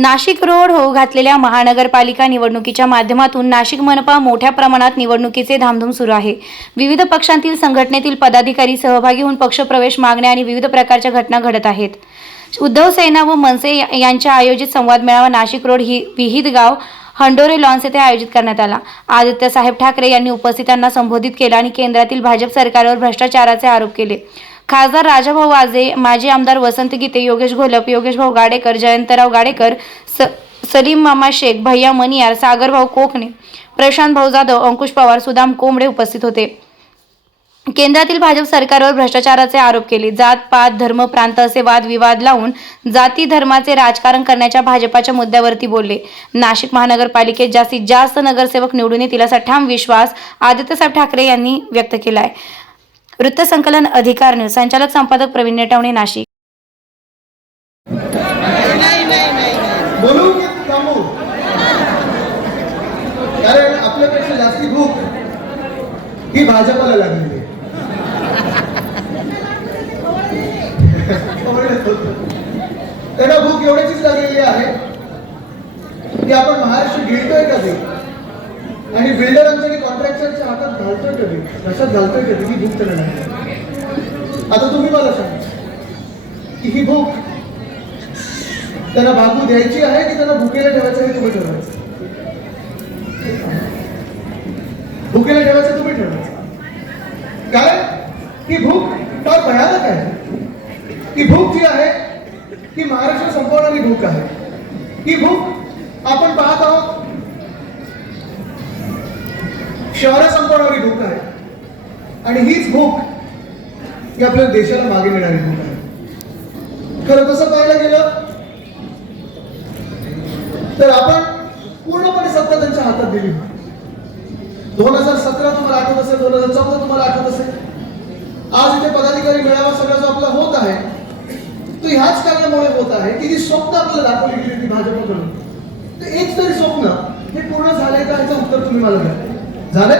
Nashik road हो घातलेल्या महानगरपालिका निवडणुकीच्या माध्यमातून नाशिक मनपा मोठ्या प्रमाणात निवडणुकीचे धामधूम सुरू आहे। विविध पक्षांतील संघटनेतील पदाधिकारी सहभागी होऊन पक्षप्रवेश मागण्या आणि विविध प्रकारच्या घटना घडत आहेत। उद्धव सेना व मनसे यांच्या आयोजित संवाद मेळावा नाशिक रोड विहिद गाव हंडोरे लॉन्स येथे आयोजित करण्यात आला। आदित्यसाहेब ठाकरे यांनी उपस्थितांना संबोधित केले आणि केंद्रातील भाजप सरकारवर भ्रष्टाचाराचे आरोप केले। खासदार राजाभाऊ वाजे, माजी आमदार वसंत गीते, योगेश घोलप, योगेशभाऊ गाडेकर, जयंतराव गाडेकर, सलीम मामा शेख, भैया मनियार, सागरभाऊ कोकणे, प्रशांत भाऊ जाधव, अंकुश पवार, सुदाम कोंबडे उपस्थित होते। केंद्रातील भाजप सरकारवर भ्रष्टाचाराचे आरोप केले। जात पात धर्म प्रांत असे वादविवाद लावून जाती धर्माचे राजकारण करण्याच्या भाजपाच्या मुद्द्यावरती बोलले। नाशिक महानगरपालिकेत जास्तीत जास्त नगरसेवक निवडून येतील असा ठाम विश्वास आदित्यसाहेब ठाकरे यांनी व्यक्त केला आहे। वृत्तसंकलन अधिकार न्यूज, संचालक संपादक प्रवीण नेटावणे, नाशिक। बोलू की थांबू? कारण आपल्यापेक्षा जास्ती भूक ही भाजपाला लागलेली आहे। त्यांना भूक एवढीच लागलेली आहे की आपण महाराष्ट्र गिळतोय कधी आणि बिल्डरांच्या आणि कॉन्ट्रॅक्टरच्या हातात घालतोय कधी, कशात घालतोय कधी ही भूक त्यांना नाही। आता तुम्ही मला सांगा की ही भूक त्यांना भागू द्यायची आहे की त्यांना भुकेला ठेवायचं हे तुम्ही ठरवायचं। भुकेला ठेवायचं तुम्ही ठरवायचं, कारण ही भूक फार भयानक आहे। ही भूक जी आहे ही महाराष्ट्र संपवणारी भूक आहे। ही भूक आपण पाहत आहोत शहर संपवणारी भूक आहे आणि हीच भूक ही आपल्या देशाला मागे नेणारी भूक आहे। खरं तसं पाहायला गेलं तर आपण पूर्णपणे सत्ता त्यांच्या हातात दिली। 2017 तुम्हाला आठवत असेल, 2014 तुम्हाला आठवत असेल। आज इथे पदाधिकारी मेळावा सगळा जो आपला होत आहे तो ह्याच कारणामुळे होत आहे की जी स्वप्न आपल्याला दाखवली गेली होती भाजपकडून, ते एक तरी स्वप्न हे पूर्ण झालंय का याचं उत्तर तुम्ही मला द्या। झाले?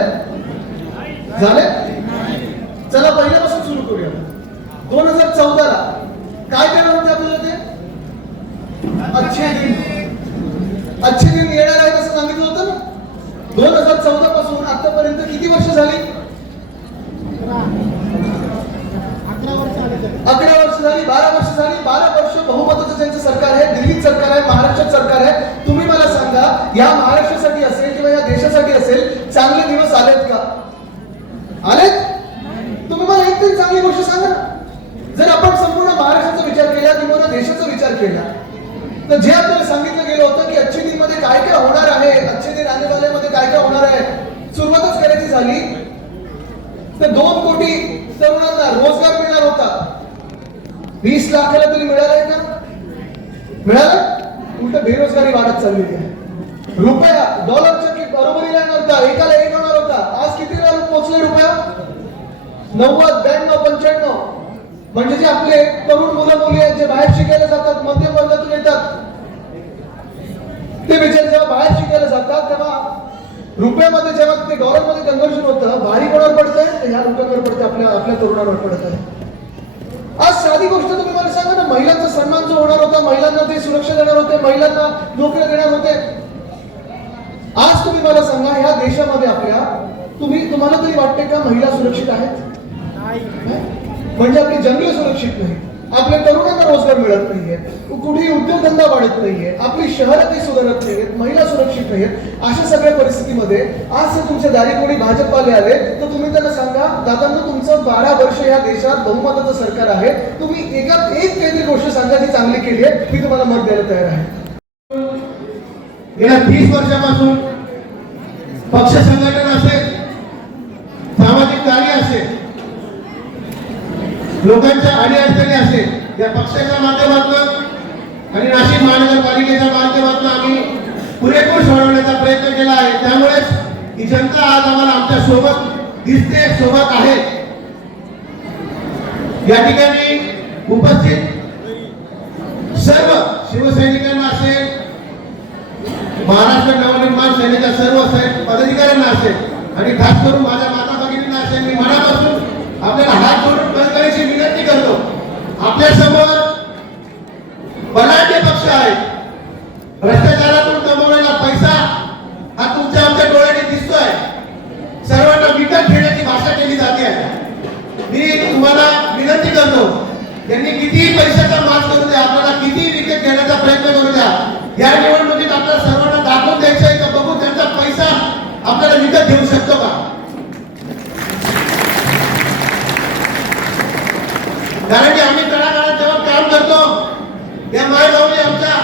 चला पहिल्यापासून सुरू करूया। 2014 ला काय करणार होते आपल्याला? ते अच्छे दिन येणार आहे असं सांगितलं होतं ना। 2014 पासून आतापर्यंत किती वर्ष झाली? 11 वर्ष झाली, 12 वर्ष झाली। 12 वर्ष बहुमताचं ज्यांचं सरकार आहे, दिल्लीत सरकार आहे, महाराष्ट्रात सरकार आहे। तुम्ही मला सांगा, या महाराष्ट्रासाठी असेल किंवा या देशासाठी असेल चांगले दिवस आलेत का? आलेत? तुम्ही मला एक तरी चांगली गोष्ट सांगा। जर आपण संपूर्ण महाराष्ट्राचा विचार केला किंवा देशाचा विचार केला तर जे आपल्याला सांगितलं गेलं होतं की अच्छे दिन मध्ये काय काय होणार आहे, अच्छे दिन आने वाले मध्ये काय काय होणार आहे, सुरुवातच करायची झाली तर 2 कोटी तरुणांना रोजगार मिळणार होता। 20 लाखाला तरी मिळालाय का? मिळालं? उलट बेरोजगारी वाढत चाललेली आहे। रुपया डॉलरच्या बरोबरीला नव्हता, एकाला 1 होणार होता। आज किती पोहोचले रुपया? 90, 92, 95। म्हणजे जे आपले तरुण मुलं मुली आहेत जे बाहेर शिकायला जातात, मध्यम वर्गातून येतात, ते बिचारे जेव्हा बाहेर शिकायला जातात तेव्हा रुपयामध्ये जेव्हा ते डॉलरमध्ये कन्व्हर्जन होतं, भारी कोणावर पडतंय? तर ह्या लोकांवर पडतं, आपल्या तरुणांवर पडत आहे। आज साधी गोष्ट तुम्ही मला सांगा ना, महिलांचा सन्मान जो होणार होता, महिलांना ते सुरक्षा देणार होते, महिलांना नोकऱ्या देणार होते। आज तुम्ही मला सांगा ह्या देशामध्ये आपल्या तुम्हाला तरी वाटते का महिला सुरक्षित आहेत? म्हणजे आपली जंगले सुरक्षित नाही, आपल्या तरुणांना रोजगार मिळत नाहीये, कुठेही उद्योगधंदा वाढत नाहीये, आपली शहरं काही सुधारत नाहीयेत, महिला सुरक्षित नाहीयेत। अशा सगळ्या परिस्थितीमध्ये आज जर तुमच्या दारी कोणी भाजपवाले आले तर तुम्ही त्यांना सांगा, दादांना तुमचं 12 वर्ष या देशात बहुमताचं सरकार आहे, तुम्ही एक काहीतरी गोष्ट सांगा जी चांगली केली आहे, मी तुम्हाला मत द्यायला तयार आहे। गेल्या 30 वर्षापासून पक्ष संघटन असेल, सामाजिक कार्य असेल, लोकांच्या अडीअडचणी असेल, या पक्षाच्या माध्यमातून आणि नाशिक महानगरपालिकेच्या माध्यमातून आम्ही पुरेपूर सोडवण्याचा प्रयत्न केला आहे। त्यामुळेच ही जनता आज आम्हाला आमच्या सोबत दिसते, सोबत आहे। या ठिकाणी उपस्थित सर्व शिवसैनिकांना असेल, महाराष्ट्र नवनिर्माण सेनेच्या सर्व पदाधिकाऱ्यांना असेल आणि खास करून माझ्या माता भगिनींना असेल, मी मनापासून आपल्याला हात जोडून करायची विनंती करतो। आपल्या समोर बलाढ्य पक्ष आहे, भ्रष्टाचारातून कमवलेला पैसा हा तुमच्या आमच्या डोळ्याने दिसतोय. सर्वांना विकत घेण्याची भाषा केली जाते आहे. मी तुम्हाला विनंती करतो, त्यांनी कितीही पैशाचा माज करू द्या, आपल्याला कितीही विकत घेण्याचा प्रयत्न करू द्या, या निवडणुकीत आपल्याला सर्वांना दाखवून द्यायचं आहे का बघू त्यांचा पैसा आपल्याला विकत घेऊ शकतो का. कारण की आम्ही तळागाळात जेव्हा काम करतो त्या मायबाऊने आमच्या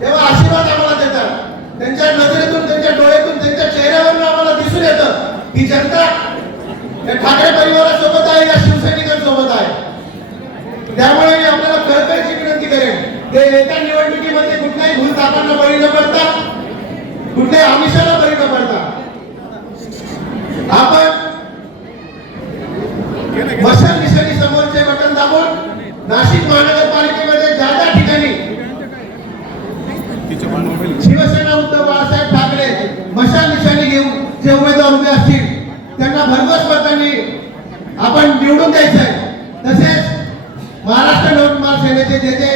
तेव्हा आशीर्वाद आम्हाला देतात. त्यांच्या नजरेतून, त्यांच्या डोळ्यातून, त्यांच्या चेहऱ्यावरून आम्हाला दिसून येतं की जनता या ठाकरे परिवारासोबत आहे, या शिवसैनिकांसोबत आहे. त्यामुळे मी आपल्याला कळकळीची विनंती करेन, ते एका निवडणुकीमध्ये कुठल्याही भूलथापांना बळी न पडता, कुठल्याही आमिषाला बळी न पडता आपण मशाल निशाणी समोरचे बटन दाबून नाशिक महानगरपालिकेमध्ये ज्या ज्या ठिकाणी शिवसेना उद्धव बाळासाहेब ठाकरे मशाल निशाणी घेऊन जे उमेदवार उभे असतील त्यांना भरघोस मतांनी आपण निवडून द्यायचं आहे. तसेच महाराष्ट्र नवनिर्माण सेनेचे जे जे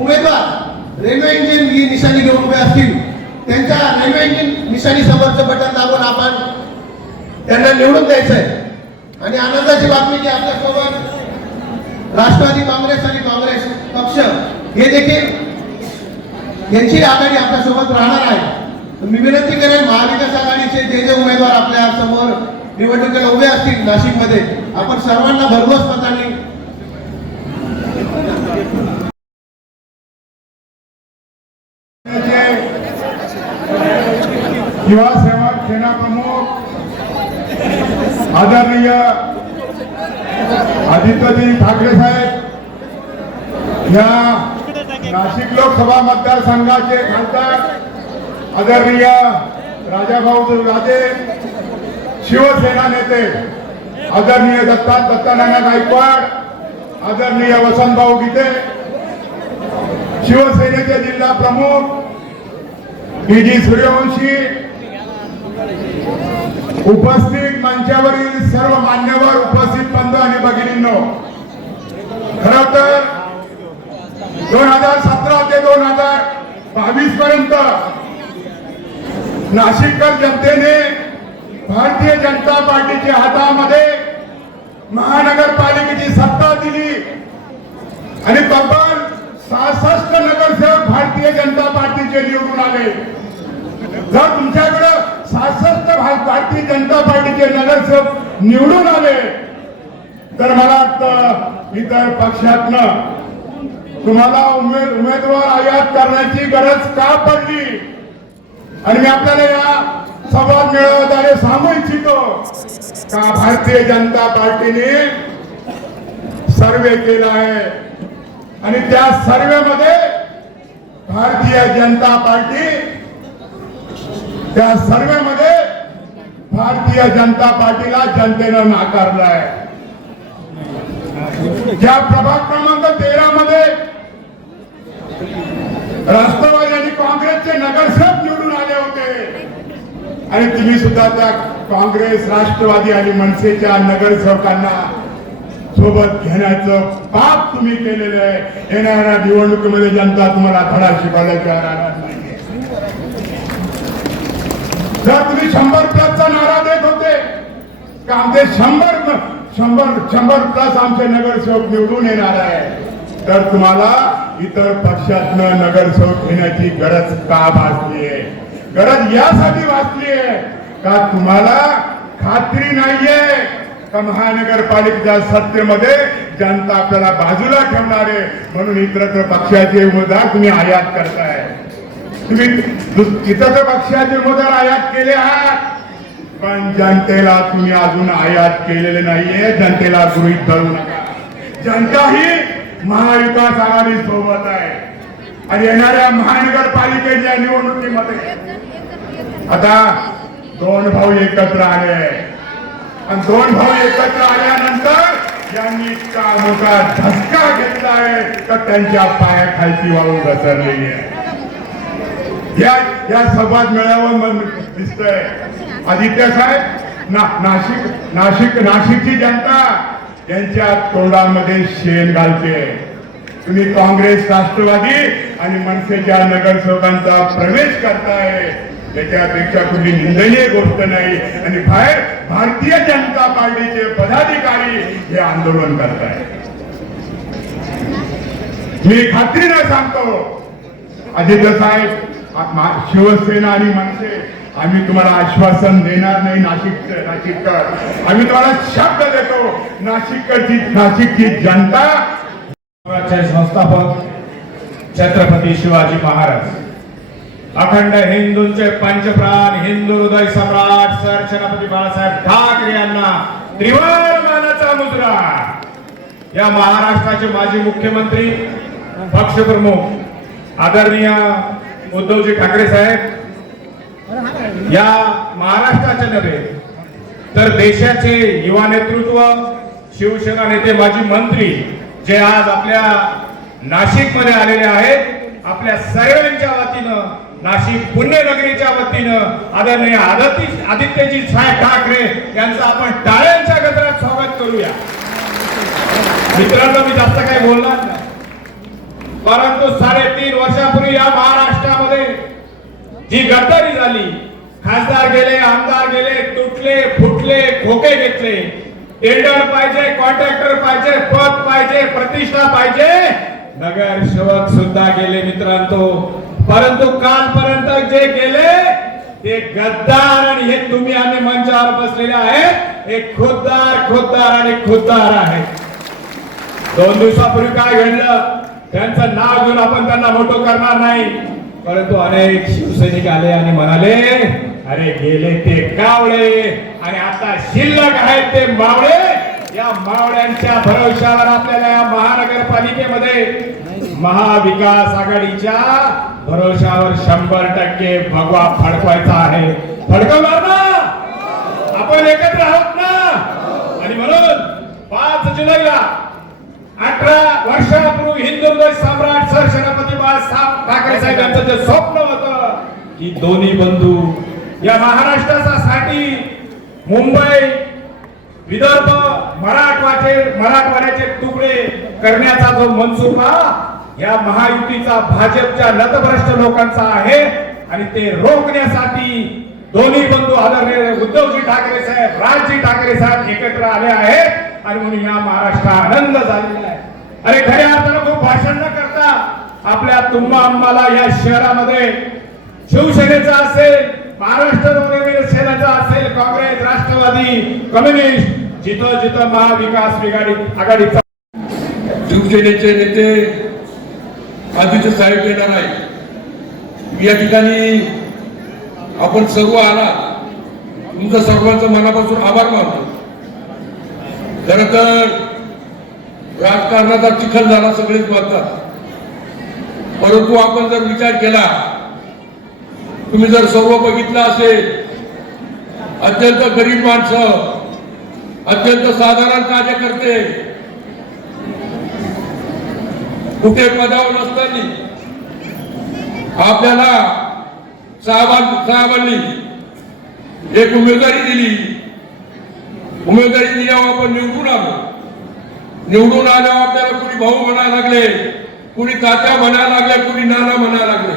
उमेदवार रेल्वे इंजिन ही निशाणी घेऊन उभे असतील त्यांच्या रेल्वे इंजिन निशाणी समोरचं बटन दाबून आपण त्यांना निवडून द्यायचं आहे. आणि आनंदाची बातमी की आपल्यासोबत राष्ट्रवादी काँग्रेस आणि काँग्रेस पक्ष हे देखील यांची आघाडी आपल्यासोबत राहणार आहे. मी विनंती करेन, महाविकास आघाडीचे जे जे उमेदवार आपल्या समोर निवडणुकीला उभे असतील नाशिकमध्ये, आपण सर्वांना भरघोस मतांनी युवा सेवक सेना प्रमुख आदरणीय आदित्यजी ठाकरे साहेब, या नाशिक लोकसभा मतदारसंघाचे खासदार आदरणीय राजाभाऊ राजे, शिवसेना नेते आदरणीय दत्तानाना गायकवाड, आदरणीय वसंतभाऊ गीते, शिवसेनेचे जिल्हा प्रमुख पीजी सूर्यवंशी, उपस्थित मंचावरील सर्व मान्यवर, उपस्थित बंधू आणि भगिनींनो, खरं तर 2017 ते 2022 पर्यंत नाशिककर जनतेने भारतीय जनता पार्टीच्या हातामध्ये महानगरपालिकेची सत्ता दिली आणि तब्बल 66 नगरसेवक भारतीय जनता पार्टीचे निवडून आले. जर तुमच्याकडे 66 भारतीय जनता पार्टीचे नगरसेवक निवडून आले तर मला वाटतं इतर पक्षातनं तुम्हाला उमेदवार आयात करण्याची गरज का पडली. आणि मी आपल्याला या संवाद मेळाव्याद्वारे सांगू इच्छितो का भारतीय जनता पार्टीने सर्वे केला आहे आणि त्या सर्वेमध्ये भारतीय जनता पार्टी त्या सर्वेमध्ये भारतीय जनता पार्टीला जनतेनं नाकारलं आहे. ज्या प्रभाग क्रमांक 13 मध्ये राष्ट्रवादी आणि काँग्रेसचे नगरसेवक निवडून आले होते आणि तुम्ही सुद्धा त्या काँग्रेस, राष्ट्रवादी आणि मनसेच्या नगरसेवकांना सोबत घेण्याचं पाप तुम्ही केलेलं आहे. येणाऱ्या निवडणुकीमध्ये जनता तुम्हाला धडा शिकवल्याशिवाय राहणार नाही. जर तुम्ही 100+ नारा देत होते का आमचे 100 प्लस आमचे नगरसेवक निवडून येणार आहे, तर तुम्हाला इतर पक्षातनं नगरसेवक घेण्याची गरज का भासली आहे. गरज यासाठी भासली आहे का तुम्हाला खात्री नाहीये का महानगरपालिकेच्या सत्तेमध्ये जनता आपल्याला बाजूला ठेवणार आहे, म्हणून इतर पक्षाचे उमेदवार तुम्ही आयात करताय. तुम्ही इतर पक्षाचे उमेदवार आयात केले आहात, पण जनतेला तुम्ही अजून आयात केलेले नाहीये. जनतेला गृहीत धरू नका. जनता ही महाविकास आघाडी सोबत आहे आणि येणाऱ्या महानगरपालिकेच्या निवडणुकीमध्ये आता 2 भाऊ एकत्र आले आणि 2 भाऊ एकत्र आल्यानंतर यांनी इतका मोठा धक्का घेतला आहे तर त्यांच्या पायाखालची वाळू घसरलेली आहे. या संवाद मेळाव्यावर दिसतंय आदित्य साहेब, नाशिकची जनता यांच्या तोंडामध्ये शेण घालते. तुम्ही काँग्रेस, राष्ट्रवादी आणि मनसेच्या नगरसेवकांचा प्रवेश करताय, त्याच्यापेक्षा कुठली निंदनीय गोष्ट नाही. आणि बाहेर भारतीय जनता पार्टीचे पदाधिकारी हे आंदोलन करताय. मी खात्रीने सांगतो, आदित्य साहेब, शिवसेना आणि मनसे आम्ही तुम्हाला आश्वासन देणार नाही. नाशिककर आम्ही तुम्हाला शब्द देतो, नाशिकची जनता, संस्थापक छत्रपती शिवाजी महाराज, अखंड हिंदूंचे पंचप्राण, हिंदू हृदय सम्राट सर छत्रपती बाळासाहेब ठाकरे यांना त्रिवार मानाचा मुजरा. या महाराष्ट्राचे माजी मुख्यमंत्री, पक्षप्रमुख आदरणीय उद्धवजी ठाकरे साहेब, या महाराष्ट्राचे नव्हे तर देशाचे युवा नेतृत्व, शिवसेना नेते, माजी मंत्री जे आज आपल्या नाशिक मध्ये आलेले आहेत, आपल्या सर्वांच्या वतीनं, नाशिक पुण्यनगरीच्या वतीनं आदरणीय आदित्यजी साहेब ठाकरे यांचं आपण टाळ्यांच्या गजरात स्वागत करूया. मित्रांनो, मी जास्त काही बोलणार नाही, परंतु 3.5 वर्षापूर्वी या महाराष्ट्रामध्ये जी गद्दारी झाली, खासदार गेले, आमदार गेले, तुटले फुटले, खोके घेतले, टेंडर पाहिजे, कॉन्ट्रॅक्टर पाहिजे, पद पाहिजे, प्रतिष्ठा पाहिजे, नगरसेवक सुद्धा गेले मित्रांनो. परंतु कालपर्यंत जे गेले ते गद्दार, आणि हे तुम्ही आम्ही मंचावर बसलेले आहेत, हे खुद्दार आहेत. 2 दिवसापूर्वी काय घडलं त्यांचं नाव घेऊन आपण त्यांना मोठं करणार नाही, परंतु अनेक शिवसैनिक आले आणि म्हणाले, अरे गेले ते कावळे आणि आता शिल्लक आहेत ते मावळे. या मावळ्यांच्या भरोशावर आपल्याला या महानगरपालिकेमध्ये महाविकास आघाडीच्या भरोशावर 100% भगवा फडकवायचा आहे. फडकवणार ना? आपण एकत्र आहोत ना? आणि म्हणून 5 जुलैला 18 वर्षापूर्वी हिंदू हृदय सम्राट सर छत्रपती बाळासाहेब ठाकरे साहेब यांचं जे स्वप्न होतं की दोन्ही बंधू या महाराष्ट्रासाठी मुंबई, विदर्भ, मराठवाड्याचे तुकडे करण्याचा जो मनसुबा या महायुतीचा, भाजपच्या लतभ्रष्ट लोकांचा आहे, आणि ते रोखण्यासाठी दोन्ही बंधू आदरणीय उद्धवजी ठाकरे साहेब, राजजी ठाकरे साहेब एकत्र आले आहेत. आणि म्हणून या महाराष्ट्रात आनंद झालेला आहे. अरे खऱ्या अर्थानं खूप भाषण न करता आपल्या आम्हाला या शहरामध्ये शिवसेनेचा असेल, महाराष्ट्र नवनिर्माण सेनेचा असेल, काँग्रेस, राष्ट्रवादी, कम्युनिस्ट, जिथं महाविकास आघाडीचा शिवसेनेचे नेते आदित्य साहेब येणार आहे. या ठिकाणी आपण सर्व आला, तुमचं सर्वांचं मनापासून आभार मानतो. खर तर राजकारणाचा चिखल झाला, सगळेच मानतात, परंतु आपण जर विचार केला, तुम्ही जर सर्व बघितलं असेल, अत्यंत गरीब माणसं, अत्यंत साधारण कार्यकर्ते, कुठे पदावर नसताना आपल्याला साहेबांनी एक उमेदवारी दिली. उमेदवारी दिल्यावर आपण निवडून आलो. निवडून आल्यावर आपल्याला कुणी भाऊ म्हणायला लागले, कुणी तात्या म्हणायला लागले, कुणी नाना म्हणायला लागले.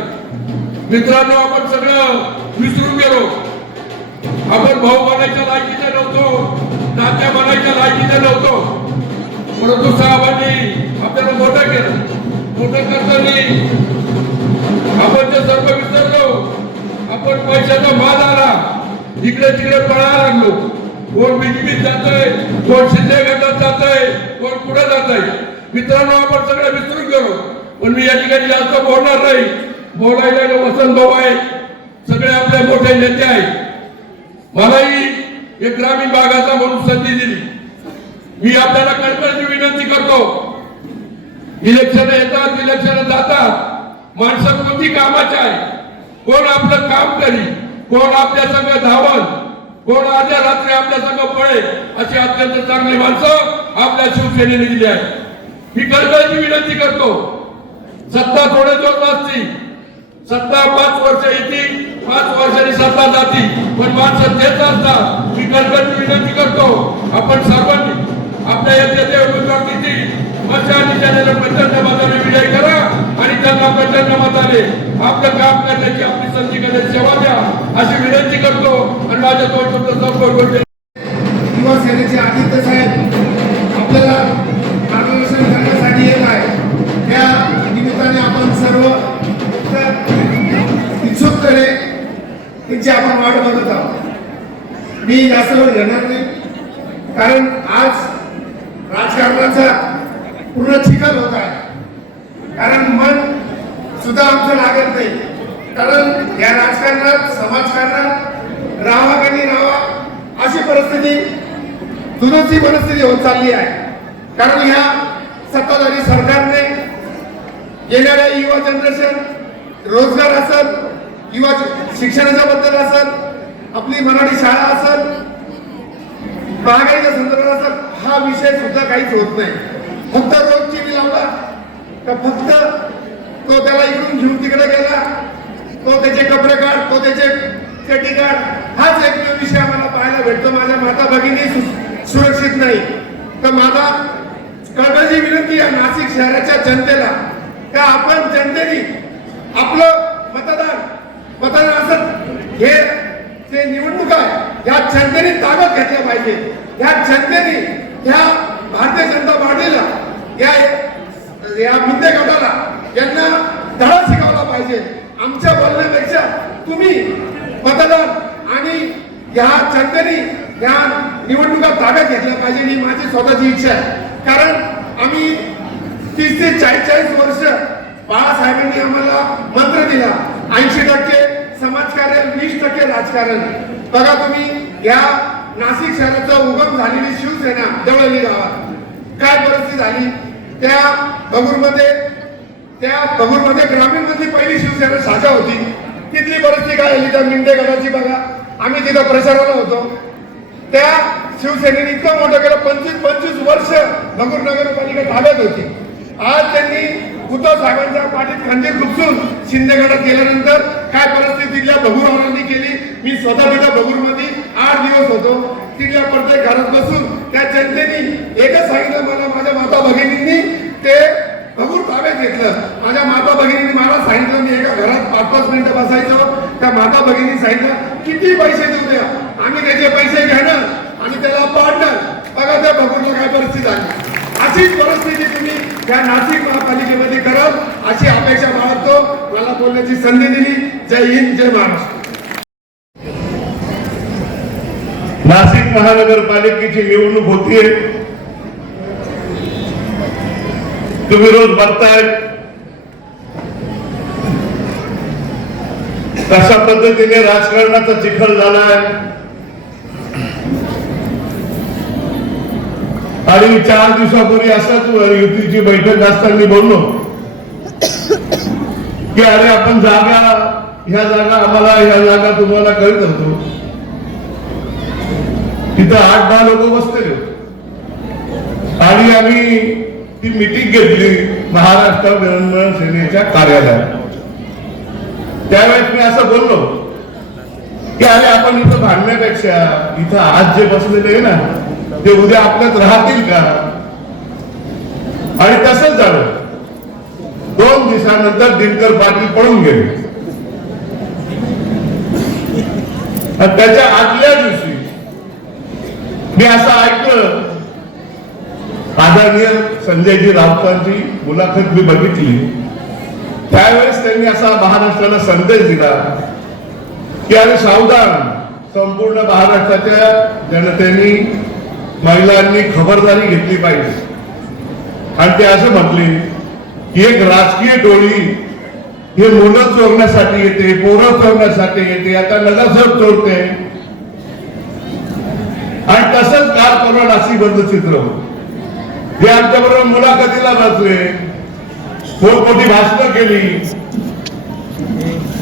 मित्रांनो, आपण सगळं विसरून गेलो. आपण भाऊ म्हणायच्या लायकीचे नव्हतो, तात्या म्हणायच्या लायकीचे नव्हतो, परंतु साहेबांनी आपल्याला मोठं केलं. मोठं करताना आपण ते सर्व विसरलो. आपण पैशाचा माल आला, इकडे तिकडे पळायला लागलो. कोण बीजेपीत जातंय, कोण शिंदे गटात जातंय, कोण पुढे जातंय. मित्रांनो, आपण सगळं विसरून गेलो. पण मी या ठिकाणी जास्त बोलणार नाही. बोलायला वसंत भाऊ आहे, सगळे आपले मोठे नेते आहेत. मलाही एक ग्रामीण भागाचा म्हणून संधी दिली. मी आपल्याला कळकळीची विनंती करतो, इलेक्शन येतात, इलेक्शन जातात, माणसं कोणती कामाची आहे, कोण आपलं काम करी, कोण आपल्या संघ धावल, कोण आद्या रात्री आपल्या संघ पळेल, अशी अत्यंत चांगली माणसं आपल्या शिवसेनेने दिली आहे. मी कळकळीची विनंती करतो, सत्ता थोडे जोर नसती, सत्ता 5 वर्ष येते, 5 वर्षांनी सत्ता जाती, पण माणसं देत असतात. मी कळकळीची विनंती करतो, आपण सर्वांनी आपल्या येथे उमेदवार किती मशाल निशाण्याला प्रचंड मताने विजय करा आणि त्यांना प्रचंड मताने आपलं काम करण्याची आपली संधी करण्याची सेवा द्या अशी विनंती करतो आणि माझ्या दोन शब्द संपर्क युवा सेनेचे आदित्य साहेब आपल्याला मार्गदर्शन करण्यासाठी येत आहे. त्या निमित्ताने आपण सर्व इच्छुकतेने त्यांची आपण वाट बघत आहोत. मी जास्त वेळ घेणार नाही, कारण आज राजकारणाचा पूर्ण चिखल होत आहे. कारण मन सुद्धा आमचं लागत नाही, कारण या राजकारणात समाजकारणात राहा कधी राहा अशी परिस्थिती दुरुस्ती परिस्थिती होत चालली आहे. कारण ह्या सत्ताधारी सरकारने येणाऱ्या युवा जनरेशन रोजगार असेल, युवा शिक्षणाच्या बद्दल असेल, आपली मराठी शाळा असेल, महागाईच्या संदर्भात असेल, हा विषय सुद्धा काहीच होत नाही. फक्त रोज टीव्ही लावला का फक्त तो त्याला इकडून घेऊन तिकडे गेला, तो त्याचे कपडे काढ, तो त्याचे चटी काढ, हाच एकमेव विषय आम्हाला पाहायला भेटतो. माझ्या माता भगिनी सुरक्षित नाही. तर माझा कळकळीची विनंती आहे नाशिक शहराच्या जनतेला का आपण जनतेने आपलं मतदान असत हे जे निवडणूक आहे या जनतेने ताब्यात घेतल्या पाहिजे. या जनतेने या भारतीय जनता पार्टीला या मुद्दे गटाला यांना धडा शिकवला पाहिजे. आमच्या बोलण्यापेक्षा तुम्ही मतदान आणि या जनतेने या निवडणुका ताब्यात घेतल्या पाहिजे ही माझी स्वतःची इच्छा आहे. कारण आम्ही 30 ते 40 वर्ष बाळासाहेबांनी आम्हाला मंत्र दिला, 80% समाजकार्य, 20% राजकारण. बघा तुम्ही या नाशिक शहराचा उगम झालेली शिवसेना देवळाली गावात काय परिस्थिती झाली. त्या भगूरमध्ये ग्रामीण मधली पहिली शिवसेना शाखा होती. तिथली परिस्थिती काय झाली त्या मिंदे गटाची बघा. आम्ही तिथं प्रचाराला होतो. त्या शिवसेनेने इतकं मोठं केलं, 25 वर्ष भगूर नगरपालिका ताब्यात होती. आज त्यांनी उद्धव साहेबांच्या पाठीत खंजीर खुपसून शिंदे गटात गेल्यानंतर काय परिस्थिती तिथल्या भगूरवाल्यांनी केली. मी स्वतः तिथं भगूरमध्ये 8 दिवस होतो. तिथल्या प्रत्येक घरात बसून त्या जनतेने एकच सांगितलं मला, माझ्या माता भगिनींनी ते भगूर ताब्यात घेतलं. माझ्या माता भगिनींनी मला सांगितलं, मी एका घरात 5-5 मिनिटं बसायचो. त्या माता भगिनी सांगितलं किती पैसे देऊ द्या, आम्ही त्याचे पैसे घेणार आणि त्याला पाडणार. बघा त्या भगूरला काय परिस्थिती झाली. अशीच परिस्थिती तुम्ही त्या नाशिक महापालिकेमध्ये कराल अशी अपेक्षा बाळगतो. मला बोलण्याची संधी दिली. जय हिंद, जय महाराष्ट्र. नाशिक महानगरपालिकेची निवडणूक होतीये. तुम्ही रोज बघताय कशा पद्धतीने राजकारणाचा चिखल झालाय. आणि 4 दिवसापूर्वी असाच युतीची बैठक असताना बोललो की अरे आपण ह्या जागा आम्हाला, ह्या जागा तुम्हाला कळत होतो. तिथं 8-10 लोक बसलेले आणि आम्ही ती मीटिंग घेतली महाराष्ट्र विधानमंडळ सेनेच्या कार्यालयात. त्यावेळेस मी असं बोललो की अरे आपण इथं भांडण्यापेक्षा इथं आज जे बसलेले आहे ना ते उद्या आपल्यात राहतील का. आणि तसंच झालं. 2 दिवसानंतर दिनकर पाटील पळून गेले. आणि त्याच्या आदल्या दिवशी मी असं ऐकलं, आदरणीय संजयजी राऊतांची मुलाखत मी बघितली. त्यावेळेस त्यांनी असा महाराष्ट्राला संदेश दिला की अरे सावधान, संपूर्ण महाराष्ट्राच्या जनतेने महिलांनी खबरदारी घेतली पाहिजे. आणि ते असं म्हटले की एक राजकीय टोळी हे मुलं चोरण्यासाठी येते, पोरं चोरण्यासाठी येते, आता नगरसेवक चोरते. आणि तसंच काल परवा नाशिकमधलं चित्र होतं. हे आमच्या बरोबर मुलाखतीला बसले, मोठी भाषणं केली,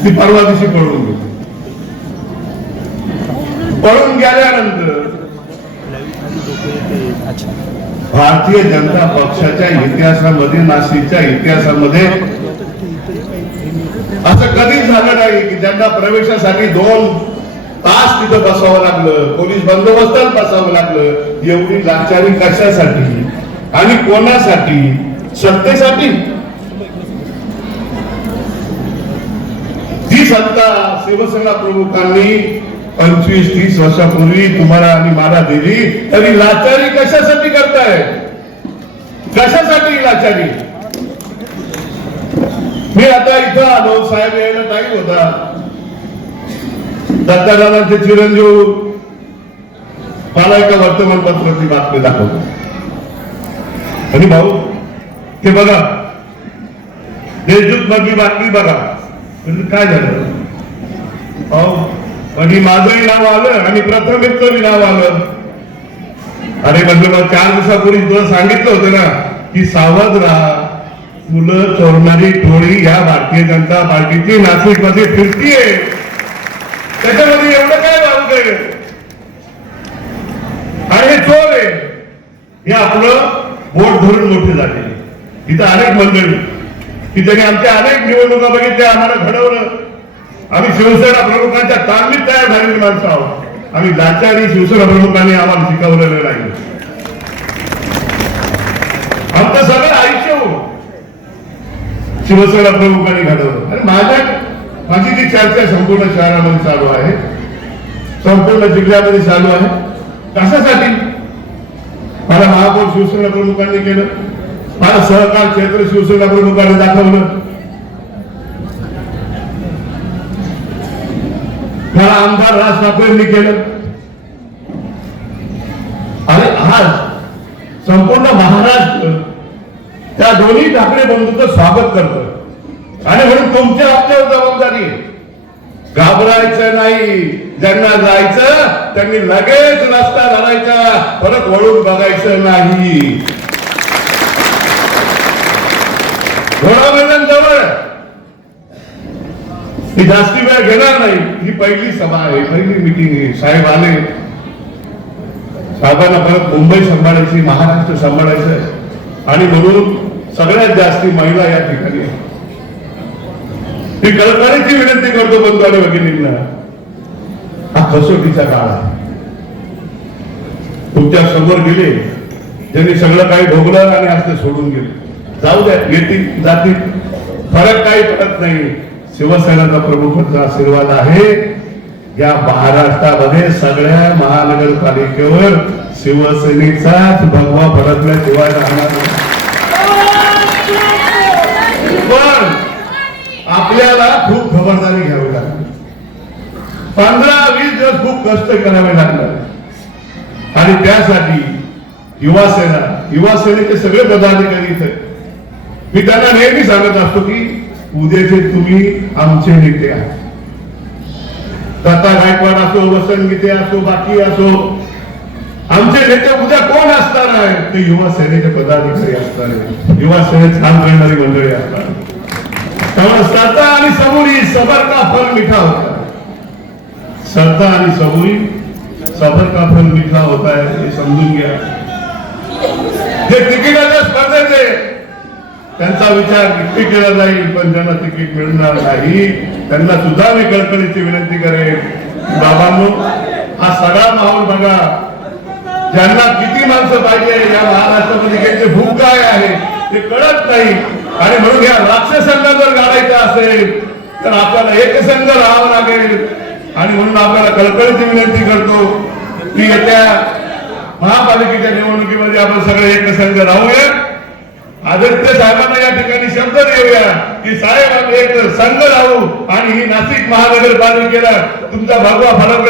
ती परवा दिवशी पळून गेली. पळून गेल्यानंतर भारतीय जनता पक्षाच्या इतिहासामध्ये, नाशिकच्या इतिहासामध्ये असं कधीच झालं नाही की ज्यांना प्रवेशासाठी 2 तास तिथं बसावं लागलं, पोलीस बंदोबस्तात बसावं लागलं. एवढी लाचारी कशासाठी. आणि कोणासाठी? सत्तेसाठी? जी सत्ता शिवसेना प्रमुखांनी 25-30 वर्षापूर्वी तुम्हाला आणि मला दिली, तरी लाचारी कशासाठी करताय? कशासाठी लाचारी? मी आता इथं आलो, साहेब यायला टाईम होता, दत्तादादांचे चिरंजीव मला एका वर्तमानपत्राची बातमी दाखवतो आणि भाऊ ते बघा, देशदूत मधली बातमी बघा. काय झालं? म्हणजे माझंही नाव आलं आणि प्रथमेशचंही नाव आलं. अरे म्हटलं मग 4 दिवसापूर्वी तुला सांगितलं होतं ना की सावध राहा, मुलं चोरणारी टोळी या भारतीय जनता पार्टीची नाशिक मध्ये फिरतीये, त्याच्यामध्ये एवढं काय वावतंय? आणि हे चोर आहे हे आपलं बोट धरून मोठे झाले. इथं अनेक मंडळी की त्यांनी आमच्या अनेक निवडणुका बघितल्या, आम्हाला घडवलं. आम्ही शिवसेना प्रमुखांच्या तालमीत तयार झालेली माणसं आहोत. आम्ही लाचारी शिवसेना प्रमुखांनी आम्हाला शिकवलेलं नाही. आमचं सगळं आयुष्य शिवसेना प्रमुखांनी घडवलं. आणि माझी जी चर्चा संपूर्ण शहरामध्ये चालू आहे, संपूर्ण जिल्ह्यामध्ये चालू आहे. कशासाठी? मला महापौर शिवसेना प्रमुखांनी केलं, मला सहकार क्षेत्र शिवसेना प्रमुखांनी दाखवलं, मला आमदार राज ठाकरेंनी केलं. आणि आज संपूर्ण महाराष्ट्र त्या दोन्ही ठाकरे बंधूंचं स्वागत करतं. आणि म्हणून तुमच्या आपल्यावर जबाबदारी आहे. घाबरायचं नाही. ज्यांना जायचं त्यांनी लगेच रस्ता धरायचा, परत वळून बघायचं नाही. घोडा मैदान जवळ. ही जास्ती वेळ घेणार नाही. ही पहिली सभा आहे, पहिली मिटिंग आहे. साहेब आले, साहेबांना परत मुंबई सांभाळायची, महाराष्ट्र सांभाळायचं आहे. आणि म्हणून सगळ्यात जास्ती महिला या ठिकाणी. मी कळकळीची विनंती करतो बंधू आणि भगिनींना, हा कसोटीचा काळ आहे. तुमच्या समोर गेले ज्यांनी सगळं काही भोगलं आणि आज ते सोडून गेले. जाऊ द्या, येतील जातील, फरक काही पडत नाही. शिवसेनेचा प्रमुखांचा आशीर्वाद आहे. या महाराष्ट्रामध्ये सगळ्या महानगरपालिकेवर शिवसेनेचाच भगवा फडकल्याशिवाय राहणार नाही. पण आपल्याला खूप खबरदारी घ्यावी लागते. 15-20 दिवस खूप कष्ट करावे लागणार. आणि त्यासाठी युवा सेनेचे सगळे पदाधिकारी इथे, मी त्यांना नेहमी सांगत असतो की उद्याचे तुम्ही आमचे नेते आहात. दत्ता गायकवाड असो, वसंत गीते असो, बाकी असो, आमचे नेते उद्या कोण असणार आहे? ते युवा सेनेचे पदाधिकारी असणार आहे, युवा सेनेत काम करणारी मंडळी असणार. त्यामुळे श्रद्धा आणि सबुरी सबर का फल मिठा होता है. श्रद्धा आणि सबुरी सबर का फल मिठा होता है, हे समजून घ्या. जे तिकिटाच्या स्पर्धेचे त्यांचा विचार नक्की केला जाईल, पण ज्यांना तिकीट मिळणार नाही त्यांना सुद्धा मी कळकळीची विनंती करेन, बाबांनो हा सगळा माहोल बघा. ज्यांना किती माणसं पाहिजे या महाराष्ट्रामध्ये, त्यांची भूक काय आहे ते कळत नाही. आणि म्हणून या राक्षसांना जर गाडायचं असेल तर आपल्याला एकसंघ राहावं लागेल. आणि म्हणून आपल्याला कळकळीची विनंती करतो की येत्या महापालिकेच्या निवडणुकीमध्ये आपण सगळे एकसंघ राहूया. आदित्य साहेबांना या ठिकाणी शब्द देऊया की साहेब आपण एक संघ राहू आणि ही नाशिक महानगरपालिकेला तुमचा भगवा फडक